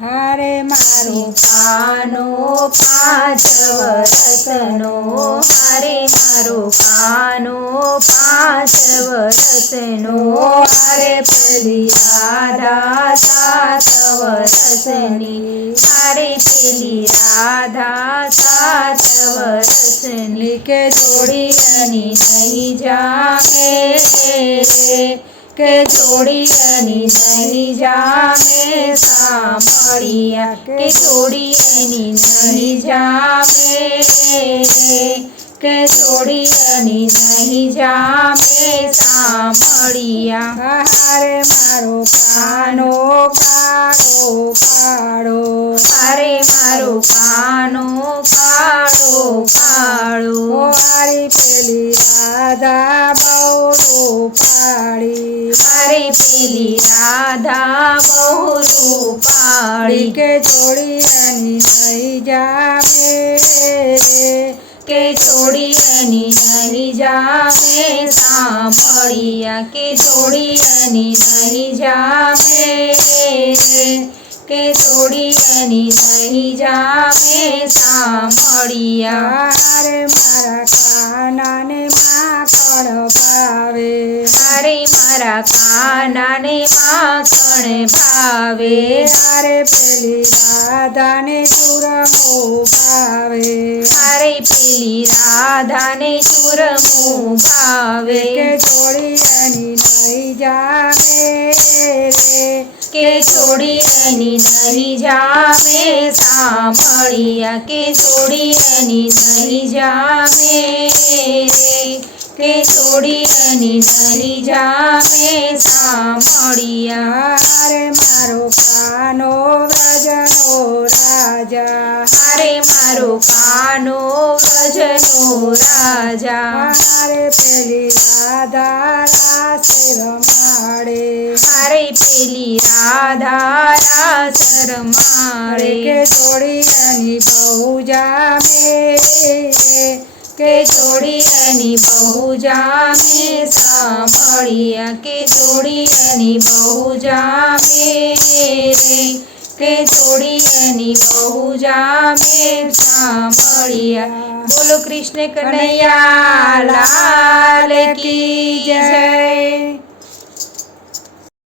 હારે મારો કાનો 5 વર્ષનો, હારે મારો કાનો 5 વર્ષનો, હારે પેલી રાધા 7 વર્ષની, હારે પેલી રાધા 7 વર્ષની, કે જોડિયાની નહીં જામે, કે જોડિયાની નહીં જામે સાંભળિયા, કે જોડિયાની નહીં જામે, કે જોડિયાની નહીં જામે સાંભળિયા. હારે મારો કાનો કાળો કાળો, હારે મારો કાનો કાળો કાળો, હારી પેલી રાધા બહુ રૂપાળી, હારે પેલી રાધા બહુ રૂપાળી, કે જોડિયાની નહીં જામે, કે જોડિયાની નહીં જામે સાંભળિયા, કે જોડિયાની નહીં જામે, કે જોડિયાની નહીં જામે સાંભળિયા. હારે મારા કાનાને માખણ ભાવે, હારે મારા કાનાને માખણ ભાવે, હારે પેલી રાધાને ચૂરમો ભાવે, હારે પેલી રાધાને ચૂરમું ભાવે, કે જોડિયાની નહીં જામે, કે જોડિયાની નહીં જામે સાંભળિયા, કે જોડિયાની નહીં જામે, કે જોડિયાની નહીં જામે સાંભળિયા. હારે મારો કાનો વ્રજનો રાજા, હારે મારો કાનો વ્રજનો રાજા, હારે પેલી રાધા રાસ રમાડે, હારે પેલી રાધા રાસ રમાડે, કે જોડિયાની બહુ જામે, કે જોડિયાની બહુ જામે સાંભળિયા, કે જોડિયાની બહુ જામે, કે જોડિયાની બહુ જામે સાંભળિયા. બોલો કૃષ્ણ કનૈયા લાલ કી જય.